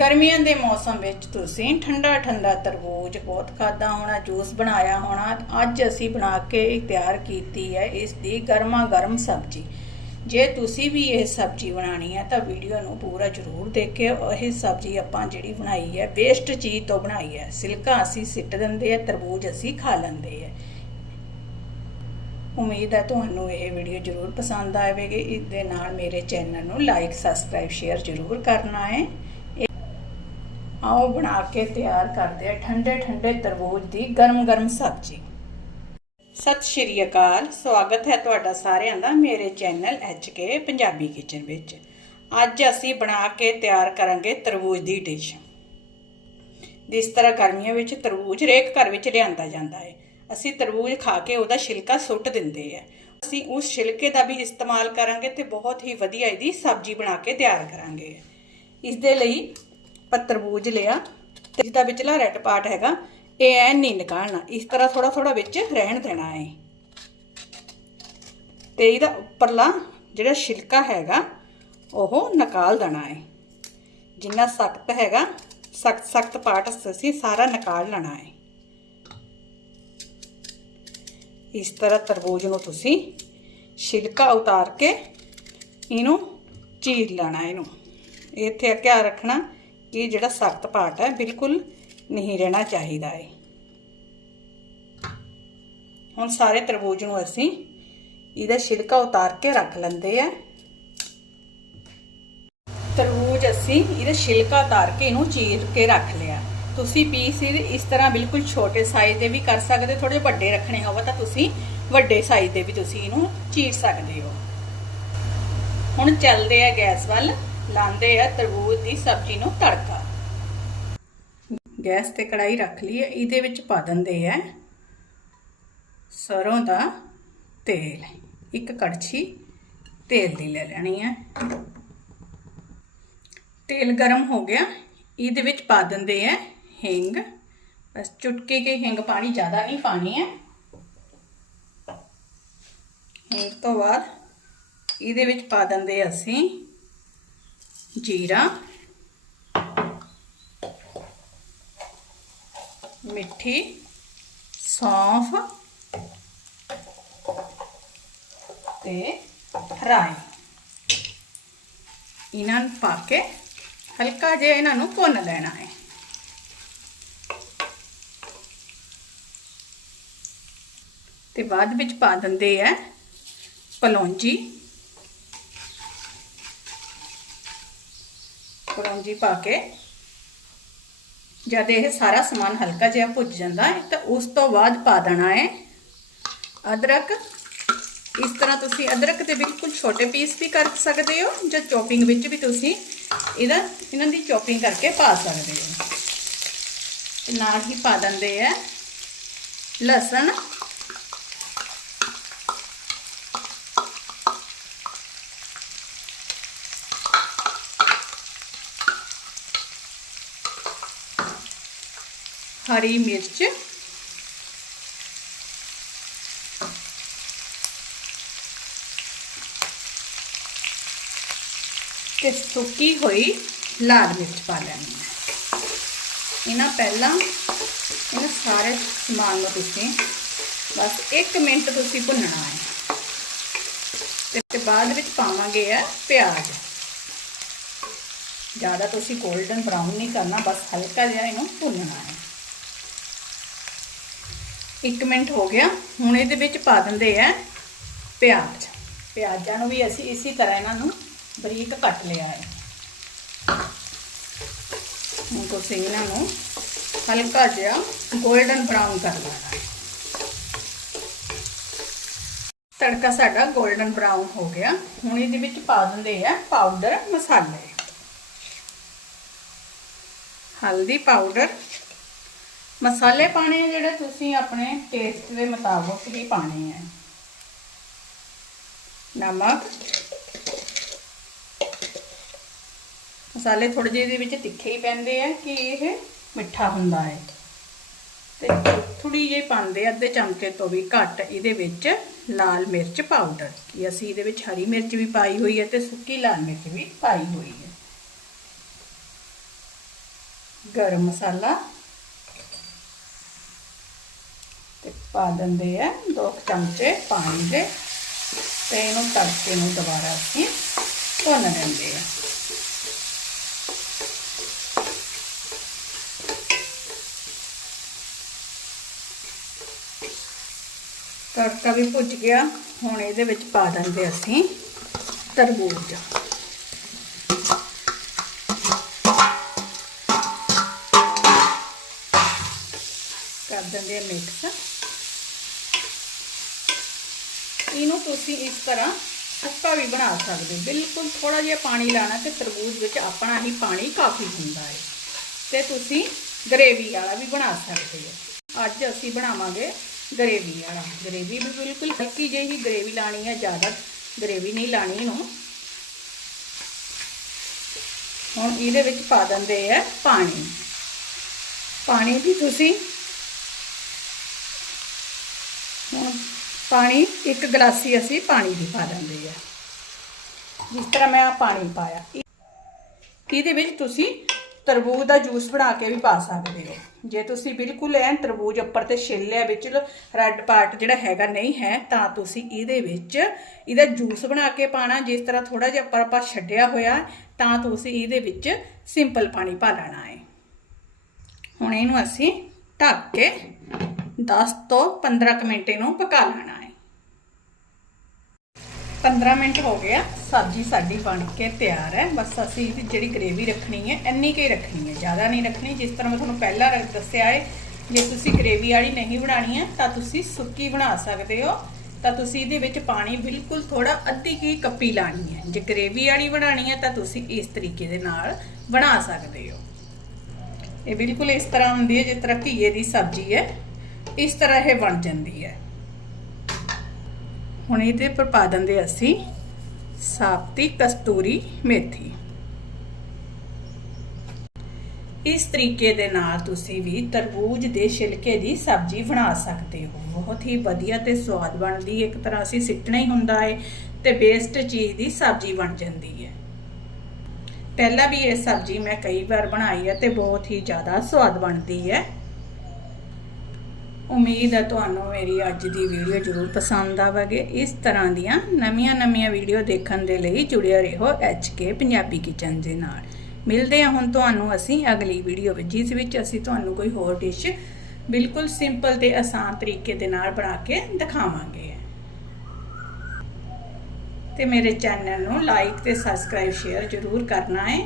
ਗਰਮੀਆਂ ਦੇ ਮੌਸਮ ਵਿੱਚ ਤੁਸੀਂ ਠੰਡਾ ਠੰਡਾ ਤਰਬੂਜ, ਬਹੁਤ ਖਾਦਾ ਹੋਣਾ, ਜੂਸ ਬਣਾਇਆ ਹੋਣਾ, ਅੱਜ ਅਸੀਂ ਬਣਾ ਕੇ ਤਿਆਰ ਕੀਤੀ ਹੈ ਇਸ ਦੀ ਗਰਮਾ ਗਰਮ ਸਬਜ਼ੀ। ਜੇ ਤੁਸੀਂ ਵੀ ਇਹ ਸਬਜ਼ੀ ਬਣਾਣੀ ਹੈ ਤਾਂ ਵੀਡੀਓ ਨੂੰ ਪੂਰਾ ਜ਼ਰੂਰ ਦੇਖਿਓ। ਇਹ ਸਬਜ਼ੀ ਆਪਾਂ ਜਿਹੜੀ ਬਣਾਈ ਹੈ ਵੇਸਟ ਚੀਜ਼ ਤੋਂ ਬਣਾਈ ਹੈ। ਸਿਲਕਾ ਅਸੀਂ ਸਿੱਟ ਦਿੰਦੇ ਆ ਤਰਬੂਜ ਅਸੀਂ ਖਾ ਲੈਂਦੇ ਆ ਉਮੀਦ ਹੈ ਤੁਹਾਨੂੰ ਇਹ ਵੀਡੀਓ ਜ਼ਰੂਰ ਪਸੰਦ ਆਵੇਗੀ। ਇਸ ਦੇ ਨਾਲ ਮੇਰੇ ਚੈਨਲ ਨੂੰ ਲਾਈਕ ਸਬਸਕ੍ਰਾਈਬ ਸ਼ੇਅਰ ਜ਼ਰੂਰ ਕਰਨਾ ਹੈ। ਆਓ ਬਣਾ ਕੇ ਤਿਆਰ ਕਰਦੇ ਆ ਠੰਡੇ ਠੰਡੇ ਤਰਬੂਜ ਦੀ ਗਰਮ ਗਰਮ ਸਬਜ਼ੀ। ਸਤਿ ਸ਼੍ਰੀ ਅਕਾਲ, ਸਵਾਗਤ ਹੈ ਤੁਹਾਡਾ ਸਾਰਿਆਂ ਦਾ ਮੇਰੇ ਚੈਨਲ ਕੇ ਪੰਜਾਬੀ ਕਿਚਨ ਵਿੱਚ। ਅੱਜ ਅਸੀਂ ਬਣਾ ਕੇ ਤਿਆਰ ਕਰਾਂਗੇ ਤਰਬੂਜ ਦੀ ਡਿਸ਼। ਜਿਸ ਤਰ੍ਹਾਂ ਗਰਮੀਆਂ ਵਿੱਚ ਤਰਬੂਜ ਰੇਕ ਘਰ ਵਿੱਚ ਲਿਆਂਦਾ ਜਾਂਦਾ ਹੈ। ਅਸੀਂ ਤਰਬੂਜ ਖਾ ਕੇ ਉਹਦਾ ਛਿਲਕਾ ਸੁੱਟ ਦਿੰਦੇ ਆ ਅਸੀਂ ਉਸ ਛਿਲਕੇ ਦਾ ਵੀ ਇਸਤੇਮਾਲ ਕਰਾਂਗੇ ਤੇ ਬਹੁਤ ਹੀ ਵਧੀਆ ਇਹਦੀ ਸਬਜ਼ੀ ਬਣਾ ਕੇ ਤਿਆਰ ਕਰਾਂਗੇ। ਇਸ ਦੇ ਲਈ ਤਰਬੂਜ ਲਿਆ ਤੇ ਜਿਹਦਾ ਵਿਚਲਾ ਰੈੱਡ ਪਾਰਟ ਹੈਗਾ, ਇਹ ਐ ਨਹੀਂ ਨਿਕਾਲਣਾ। ਇਸ ਤਰ੍ਹਾਂ ਥੋੜਾ ਥੋੜਾ ਵਿੱਚ ਰਹਿਣ ਦੇਣਾ ਹੈ ਤੇ ਇਹਦਾ ਉੱਪਰਲਾ ਜਿਹੜਾ ਛਿਲਕਾ ਹੈਗਾ, ਉਹ ਨਿਕਾਲ ਦੇਣਾ ਹੈ ਜਿੰਨਾ ਸਖਤ ਹੈਗਾ ਸਖਤ ਸਖਤ ਪਾਰਟ ਅਸੀਂ ਸਾਰਾ ਨਿਕਾਲ ਲੈਣਾ ਹੈ ਇਸ ਤਰ੍ਹਾਂ ਤਰਬੂਜ ਨੂੰ ਤੁਸੀਂ ਛਿਲਕਾ ਉਤਾਰ ਕੇ ਇਹਨੂੰ ਚੀਰ ਲੈਣਾ ਇਹਨੂੰ। ਇੱਥੇ ਧਿਆਨ ਰੱਖਣਾ ਕਿ ਜਿਹੜਾ ਸਖਤ ਪਾਰਟ ਹੈ ਬਿਲਕੁਲ ਨਹੀਂ ਰਹਿਣਾ ਚਾਹੀਦਾ ਹੈ ਹੁਣ ਸਾਰੇ ਤਰਬੂਜ ਨੂੰ ਅਸੀਂ ਇਹਦਾ ਛਿਲਕਾ ਉਤਾਰ ਕੇ ਰੱਖ ਲੈਂਦੇ ਆ। ਤਰਬੂਜ ਅਸੀਂ ਇਹਦਾ ਛਿਲਕਾ ਉਤਾਰ ਕੇ ਇਹਨੂੰ ਚੀਰ ਕੇ ਰੱਖ ਲਿਆ। ਤੁਸੀਂ ਪੀਸ ਇਸ ਤਰ੍ਹਾਂ ਬਿਲਕੁਲ ਛੋਟੇ ਸਾਈਜ਼ ਦੇ ਵੀ ਕਰ ਸਕਦੇ ਥੋੜੇ ਵੱਡੇ ਰੱਖਣੇ ਹੋਵੇ ਤਾਂ ਤੁਸੀਂ ਵੱਡੇ ਸਾਈਜ਼ ਦੇ ਵੀ ਤੁਸੀਂ ਇਹਨੂੰ ਚੀਰ ਸਕਦੇ ਹੋ। ਹੁਣ ਚੱਲਦੇ ਆ ਗੈਸ ਵੱਲ, ਲਾਉਂਦੇ ਆ ਤਰਬੂਜ ਦੀ ਸਬਜ਼ੀ ਨੂੰ ਤੜਕਾ। ਗੈਸ ਤੇ ਕੜਾਈ ਰੱਖ ਲਈ ਹੈ ਇਹਦੇ ਵਿੱਚ ਪਾ ਦਿੰਦੇ ਆ ਸਰੋਂ ਦਾ ਤੇਲ। ਇੱਕ ਕੜਛੀ ਤੇਲ ਦੀ ਲੈ ਲੈਣੀ ਹੈ ਤੇਲ ਗਰਮ ਹੋ ਗਿਆ, ਇਹਦੇ ਵਿੱਚ ਪਾ ਦਿੰਦੇ ਆ ਹਿੰਗ। ਬਸ ਚੁਟਕੀ ਕੇ ਹਿੰਗ ਪਾਣੀ ਜ਼ਿਆਦਾ ਨਹੀਂ ਪਾਣੀ ਹੈ ਹਿੰਗ ਤੋਂ ਬਾਅਦ ਇਹਦੇ ਵਿੱਚ ਪਾ ਦਿੰਦੇ ਅਸੀਂ ਜੀਰਾ। ਮਿੱਠੀ, ਸੌਂਫ ਤੇ ਰਾਈ। ਇਹਨਾਂ ਨੂੰ ਪਾ ਕੇ ਹਲਕਾ ਜਿਹਾ ਇਹਨਾਂ ਨੂੰ ਭੁੰਨ ਲੈਣਾ ਹੈ। ਤੇ ਬਾਅਦ ਵਿੱਚ ਪਾ ਦਿੰਦੇ ਆ ਪਲੌਂਜੀ ਪਲੌਂਜੀ ਪਾ ਕੇ ਜਦ ਇਹ ਸਾਰਾ ਸਮਾਨ ਹਲਕਾ ਜਿਹਾ ਭੁੱਜ ਜਾਂਦਾ ਹੈ, ਤਾਂ ਉਸ ਤੋਂ ਬਾਅਦ ਪਾ ਦੇਣਾ ਹੈ ਅਦਰਕ। ਇਸ ਤਰ੍ਹਾਂ ਤੁਸੀਂ ਅਦਰਕ ਦੇ ਬਿਲਕੁਲ ਛੋਟੇ ਪੀਸ ਵੀ ਕਰ ਸਕਦੇ ਹੋ ਜਾਂ ਚੌਪਿੰਗ ਵਿੱਚ ਵੀ ਤੁਸੀਂ ਇਹਦਾ, ਇਹਨਾਂ ਦੀ ਚੌਪਿੰਗ ਕਰਕੇ ਪਾ ਸਕਦੇ ਹੋ। ਤੇ ਨਾਲ ਹੀ ਪਾ ਦਿੰਦੇ ਆ ਲਸਣ। ਹਰੀ ਮਿਰਚ। ਤੇ ਸੁੱਕੀ ਹੋਈ ਲਾਲ ਮਿਰਚ ਪਾ ਲੈਣੀ ਹੈ। ਇਹਨਾਂ ਪਹਿਲਾਂ ਇਹਨਾਂ ਸਾਰੇ ਸਮਾਨ ਨੂੰ ਤੁਸੀਂ ਬਸ 1 ਮਿੰਟ ਤੁਸੀਂ ਭੁੰਨਣਾ ਹੈ। ਤੇ ਬਾਅਦ ਵਿੱਚ ਪਾਵਾਂਗੇ ਆ ਪਿਆਜ਼। ਜ਼ਿਆਦਾ ਤੁਸੀਂ 골ਡਨ ਬਰਾਊਨ ਨਹੀਂ ਕਰਨਾ, ਬਸ ਹਲਕਾ ਜਿਹਾ ਇਹਨੂੰ ਭੁੰਨਣਾ ਹੈ। 1 ਮਿੰਟ ਹੋ ਗਿਆ। ਹੁਣ ਇਹਦੇ ਵਿੱਚ ਪਾ ਦਿੰਦੇ ਆ ਪਿਆਜ਼। ਪਿਆਜ਼ਾਂ ਨੂੰ ਵੀ ਅਸੀਂ ਇਸੇ ਤਰ੍ਹਾਂ ਇਹਨਾਂ ਨੂੰ ਬਰੀਕ ਕੱਟ ਲਿਆ ਹੈ। ਹੁਣ ਤੁਸੀਂ ਇਹਨਾਂ ਨੂੰ ਹਲਕਾ ਜਿਹਾ 골ਡਨ ਬਰਾਊਨ ਕਰ ਲੈਣਾ ਹੈ। ਤੜਕਾ ਸਾਡਾ 골ਡਨ ਬਰਾਊਨ ਹੋ ਗਿਆ। ਹੁਣ ਇਹਦੇ ਵਿੱਚ ਪਾ ਦਿੰਦੇ ਆ ਪਾਊਡਰ ਮਸਾਲੇ। ਹਲਦੀ ਪਾਊਡਰ ਮਸਾਲੇ ਪਾਣੇ ਆ ਜਿਹੜੇ ਤੁਸੀਂ ਆਪਣੇ ਟੇਸਟ ਦੇ ਮੁਤਾਬਕ ਹੀ ਪਾਣੇ ਆ। ਨਮਕ। ਮਸਾਲੇ ਥੋੜੇ ਜਿਹੇ ਦੇ ਵਿੱਚ ਤਿੱਖੇ ਹੀ ਪੈਂਦੇ ਆ ਕਿ ਇਹ ਮਿੱਠਾ ਹੁੰਦਾ ਹੈ। ਤੇ ਥੋੜੀ ਜਿਹੀ ਪਾਉਂਦੇ ਅੱਧੇ ਚਮਚੇ ਤੋਂ ਵੀ ਘੱਟ ਇਹਦੇ ਵਿੱਚ ਲਾਲ ਮਿਰਚ ਪਾਊਡਰ ਕਿ ਅਸੀਂ ਇਹਦੇ ਵਿੱਚ ਹਰੀ ਮਿਰਚ ਵੀ ਪਾਈ ਹੋਈ ਹੈ ਤੇ ਸੁੱਕੀ ਲਾਲ ਮਿਰਚ ਵੀ ਪਾਈ ਹੋਈ ਹੈ। ਗਰਮ ਮਸਾਲਾ ਤੇ ਪਾ ਦਿੰਦੇ ਆ, ਦੋ ਕੁ ਚਮਚੇ ਪਾਣੀ ਦੇ, ਤੇ ਇਹਨੂੰ ਤੜਕੇ ਨੂੰ ਦੁਬਾਰਾ ਅਸੀਂ ਭੁੰਨ ਦਿੰਦੇ ਆ। ਤੜਕਾ ਵੀ ਭੁੱਜ ਗਿਆ, ਹੁਣ ਇਹਦੇ ਵਿੱਚ ਪਾ ਦਿੰਦੇ ਅਸੀਂ ਤਰਬੂਜ। ਕਰ ਦਿੰਦੇ ਆ ਮਿਕਸ ਇਹਨੂੰ ਤੁਸੀਂ ਇਸ ਤਰ੍ਹਾਂ ਸੁੱਕਾ ਵੀ ਬਣਾ ਸਕਦੇ ਬਿਲਕੁਲ ਥੋੜਾ ਜਿਹਾ ਪਾਣੀ ਲਾਣਾ ਤੇ ਤਰਬੂਜ ਵਿੱਚ ਆਪਣਾ ਹੀ ਪਾਣੀ ਕਾਫੀ ਹੁੰਦਾ ਹੈ। ਤੇ ਤੁਸੀਂ ਗਰੇਵੀ ਵਾਲਾ ਵੀ ਬਣਾ ਸਕਦੇ ਹੋ। ਅੱਜ ਅਸੀਂ ਬਣਾਵਾਂਗੇ ਗਰੇਵੀ ਵਾਲਾ। ਗਰੇਵੀ ਵੀ ਬਿਲਕੁਲ ਹਲਕੀ ਜਿਹੀ ਗਰੇਵੀ ਲਾਣੀ ਹੈ, ਜ਼ਿਆਦਾ ਗਰੇਵੀ ਨਹੀਂ ਲਾਣੀ ਨੂੰ ਹੁਣ ਇਹਦੇ ਵਿੱਚ ਪਾ ਦਿੰਦੇ ਆ ਪਾਣੀ। ਪਾਣੀ ਵੀ ਤੁਸੀਂ ਹੁਣ ਪਾਣੀ, ਇੱਕ ਗਲਾਸੀ ਅਸੀਂ ਪਾਣੀ ਦੀ ਪਾ ਦਿੰਦੇ ਆ। ਜਿਸ ਤਰ੍ਹਾਂ ਮੈਂ ਆ ਪਾਣੀ ਪਾਇਆ। ਇਹਦੇ ਵਿੱਚ ਤੁਸੀਂ ਤਰਬੂਜ ਦਾ ਜੂਸ ਬਣਾ ਕੇ ਵੀ ਪਾ ਸਕਦੇ ਹੋ। ਜੇ ਤੁਸੀਂ ਬਿਲਕੁਲ ਐਨ ਤਰਬੂਜ ਉੱਪਰ ਤੇ ਛਿੱਲਿਆ ਵਿੱਚ ਰੈੱਡ ਪਾਰਟ ਜਿਹੜਾ ਹੈਗਾ ਨਹੀਂ ਹੈ, ਤਾਂ ਤੁਸੀਂ ਇਹਦੇ ਵਿੱਚ ਇਹਦਾ ਜੂਸ ਬਣਾ ਕੇ ਪਾਣਾ ਜਿਸ ਤਰ੍ਹਾਂ ਥੋੜਾ ਜਿਹਾ ਉੱਪਰ ਆਪਾਂ ਛੱਡਿਆ ਹੋਇਆ, ਤਾਂ ਤੁਸੀਂ ਇਹਦੇ ਵਿੱਚ ਸਿੰਪਲ ਪਾਣੀ ਪਾ ਲੈਣਾ ਹੈ। ਹੁਣ ਇਹਨੂੰ ਅਸੀਂ ਢੱਕ ਕੇ 10 ਤੋਂ 15 ਕੁ ਮਿੰਟ ਇਹਨੂੰ ਪਕਾ ਲੈਣਾ ਹੈ। 15 ਮਿੰਟ ਹੋ ਗਿਆ ਸਬਜ਼ੀ ਸਾਡੀ ਬਣ ਕੇ ਤਿਆਰ ਹੈ। ਬਸ ਅਸੀਂ ਇਹਦੀ ਜਿਹੜੀ ਗ੍ਰੇਵੀ ਰੱਖਣੀ ਹੈ, ਇੰਨੀ ਕੁ ਹੀ ਰੱਖਣੀ ਹੈ, ਜ਼ਿਆਦਾ ਨਹੀਂ ਰੱਖਣੀ। ਜਿਸ ਤਰ੍ਹਾਂ ਮੈਂ ਤੁਹਾਨੂੰ ਪਹਿਲਾਂ ਰ- ਦੱਸਿਆ ਹੈ, ਜੇ ਤੁਸੀਂ ਗ੍ਰੇਵੀ ਵਾਲੀ ਨਹੀਂ ਬਣਾਣੀ ਹੈ, ਤਾਂ ਤੁਸੀਂ ਸੁੱਕੀ ਬਣਾ ਸਕਦੇ ਹੋ। ਤਾਂ ਤੁਸੀਂ ਇਹਦੇ ਵਿੱਚ ਪਾਣੀ ਬਿਲਕੁਲ ਥੋੜਾ ਅੱਧੀ ਕੀ ਕੱਪੀ ਲਾਣੀ ਹੈ। ਜੇ ਗ੍ਰੇਵੀ ਵਾਲੀ ਬਣਾਣੀ ਹੈ, ਤਾਂ ਤੁਸੀਂ ਇਸ ਤਰੀਕੇ ਦੇ ਨਾਲ ਬਣਾ ਸਕਦੇ ਹੋ। ਇਹ ਬਿਲਕੁਲ ਇਸ ਤਰ੍ਹਾਂ ਹੁੰਦੀ ਹੈ, ਜਿਸ ਤਰ੍ਹਾਂ ਘੀਏ ਦੀ ਸਬਜ਼ੀ ਹੈ। ਇਸ ਤਰ੍ਹਾਂ ਇਹ ਬਣ ਜਾਂਦੀ ਹੈ। ਹੁਣ ਇਹਦੇ ਪਰ ਪਾ ਦਿੰਦੇ ਅਸੀਂ ਸਾਪਤੀ ਕਸਤੂਰੀ ਮੇਥੀ। ਇਸ ਤਰੀਕੇ ਦੇ ਨਾਲ ਤੁਸੀਂ ਵੀ ਤਰਬੂਜ ਦੇ ਛਿਲਕੇ ਦੀ ਸਬਜ਼ੀ ਬਣਾ ਸਕਦੇ ਹੋ। ਬਹੁਤ ਹੀ ਵਧੀਆ ਤੇ ਸਵਾਦ ਬਣਦੀ ਇੱਕ ਤਰ੍ਹਾਂ ਅਸੀਂ ਸਿੱਟਣਾ ਹੀ ਹੁੰਦਾ ਹੈ ਤੇ ਬੇਸਟ ਚੀਜ਼ ਦੀ ਸਬਜ਼ੀ ਬਣ ਜਾਂਦੀ ਹੈ। ਪਹਿਲਾਂ ਵੀ ਇਹ ਸਬਜ਼ੀ ਮੈਂ ਕਈ ਵਾਰ ਬਣਾਈ ਹੈ ਤੇ ਬਹੁਤ ਹੀ ਜ਼ਿਆਦਾ ਸਵਾਦ ਬਣਦੀ ਹੈ। ਉਮੀਦ ਹੈ ਤੁਹਾਨੂੰ ਮੇਰੀ ਅੱਜ ਦੀ ਵੀਡੀਓ ਜ਼ਰੂਰ ਪਸੰਦ ਆਵੇਗੀ। ਇਸ ਤਰ੍ਹਾਂ ਦੀਆਂ ਨਵੀਆਂ-ਨਵੀਆਂ ਵੀਡੀਓ ਦੇਖਣ ਦੇ ਲਈ ਜੁੜਿਆ ਰਹੋ ਕੇ ਪੰਜਾਬੀ ਕਿਚਨ ਦੇ ਨਾਲ। ਮਿਲਦੇ ਹਾਂ ਹੁਣ ਤੁਹਾਨੂੰ ਅਸੀਂ ਅਗਲੀ ਵੀਡੀਓ ਵਿੱਚ, ਜਿਸ ਵਿੱਚ ਅਸੀਂ ਤੁਹਾਨੂੰ ਕੋਈ ਹੋਰ ਡਿਸ਼ ਬਿਲਕੁਲ ਸਿੰਪਲ ਤੇ ਆਸਾਨ ਤਰੀਕੇ ਦੇ ਨਾਲ ਬਣਾ ਕੇ ਦਿਖਾਵਾਂਗੇ। ਤੇ ਮੇਰੇ ਚੈਨਲ ਨੂੰ ਲਾਈਕ ਤੇ ਸਬਸਕ੍ਰਾਈਬ ਸ਼ੇਅਰ ਜ਼ਰੂਰ ਕਰਨਾ ਹੈ।